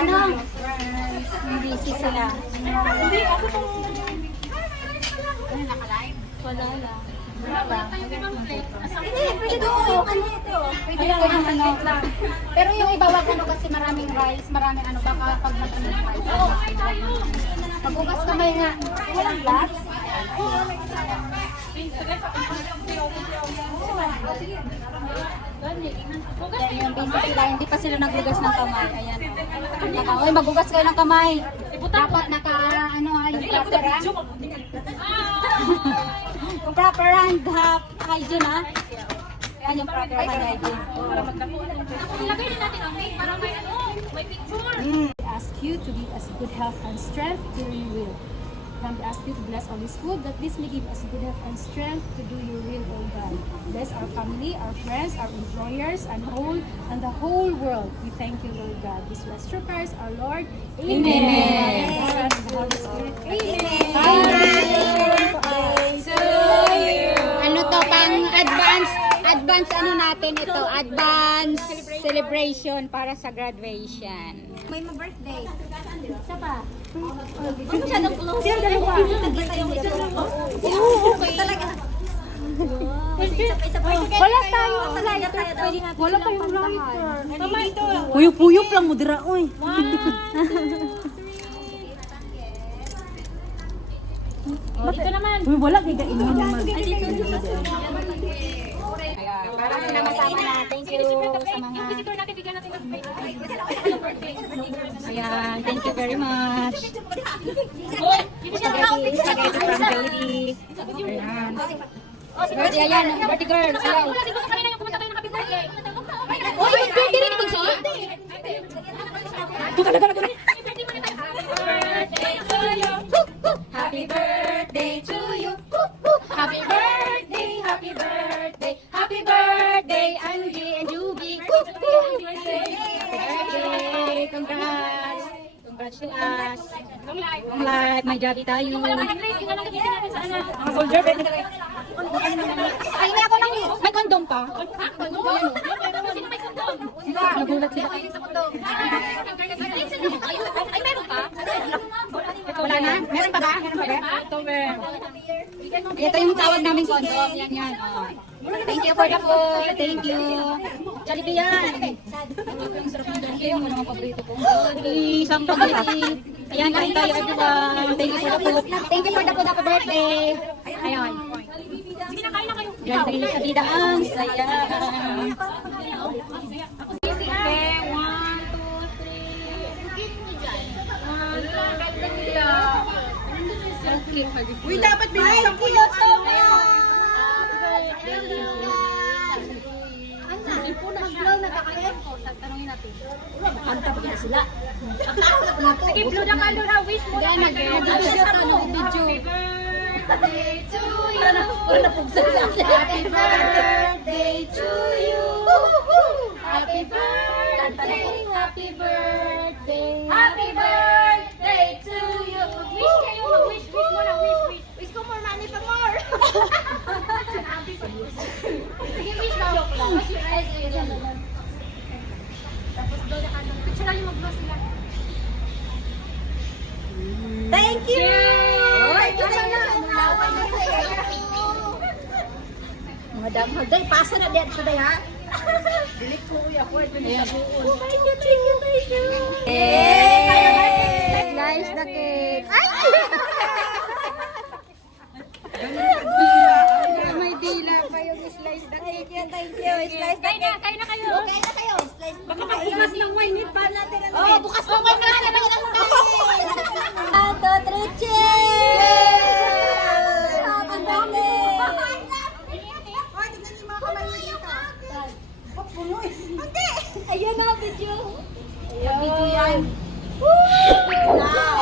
ano, busy sila. Hindi, ako tong... Wala lang. Hindi, pwede doon yung ano ito. Pwede doon yung ano. Pero yung iba wag ano kasi maraming rice, maraming ano, baka pag nag-ano yung rice. Magugas kamay nga. Walang glass? Yan yung busy sila, hindi pa sila naglugas ng kamay. Ayan. Uy, magugas kayo ng kamay. Dapat naka, ano ha, yung proper ha? Yung proper hand hygiene ha? Yan yung proper hand hygiene. Ilagay na natin ang may para may ano, may picture. We ask you to give us good health and strength till you will. And we ask you to bless all this food, that this may give us good health and strength to do your will, O God. Bless our family, our friends, our employers, and the whole world. We thank you, Lord God. This was through Christ our Lord. Amen. Amen. The Holy Spirit. Ano to, pang advance ano natin ito, advance celebration para sa graduation. May ma-birthday. Isa pa. Ano siya ng close? Siya dalawa. Tagla tayong ito. Okay. Talaga. Isa pa. Wala tayo lighter. Wala tayong lighter. Puyok-puyok lang mo dira, oy. Dito naman. Uy, wala kay kainuman naman. Para sinama-sama na. Thank you sa mga... Yung visitor natin, bigyan natin ng birthday. Ayan, thank you very much. Yung Spaghetti from Jody. Ayan. Birthday, ayan. Birthday girl. Ayan. Kasi gusto kanina yung pumunta tayo ng happy birthday. Uy, birthday rin itong son? Ito talaga na. Happy birthday to you. Happy birthday, happy birthday, happy birthday, Angie and Juby. Birthday, congrats. Congrats to us. Long life. Long life, may job tayo. Mag-grade, yung lang natin sa ano. Mga soldier, birthday na kayo. Ay, hindi ako lang. May condom pa. Sino may kondom? Nagulat sila. Ay, meron pa? Wala na? Meron pa ba? Meron pa ba? Ito yung tawag naming condom. Yan, yan. Oh. Thank you for the food. Thank you. Jollibee yan. Ang sarap ng Jollibee. Ang mga paborito ko. Jollibee. Isang paborito. Ayan, kain tayo everyone. Thank you for the food. Thank you for the food. Happy birthday. Ayan. Sige na, kain na kayo. Diyan tayo sa bida. Ang saya. Uy, dapat binasang ko yung Sige, blue na ka, Luna. Wish mo na. Birthday to you. Happy birthday to you. Happy birthday. Happy birthday. Happy birthday to you. Wish kayo, mag-wish. Wish mo na, wish. Wish ko more money pa more. Sige, wish lang. Close your eyes. Tapos doon na ka. Picture lang yung mag-close nila. Thank you! Thank you sa iyo. Madam Hagday, pasa na din today ha? Bilik ko uya ko. Ayan. Thank you. Slice the cake. Ay! May dila pa yung slice the cake. Thank you. Slice Kain na kayo. Kain na kayo. Baka magbukas ng wine. Pa natin ang Oh, bukas na ba na? One, two, three, cheers! Happy birthday! Ayun na, video. Video yan. Wow!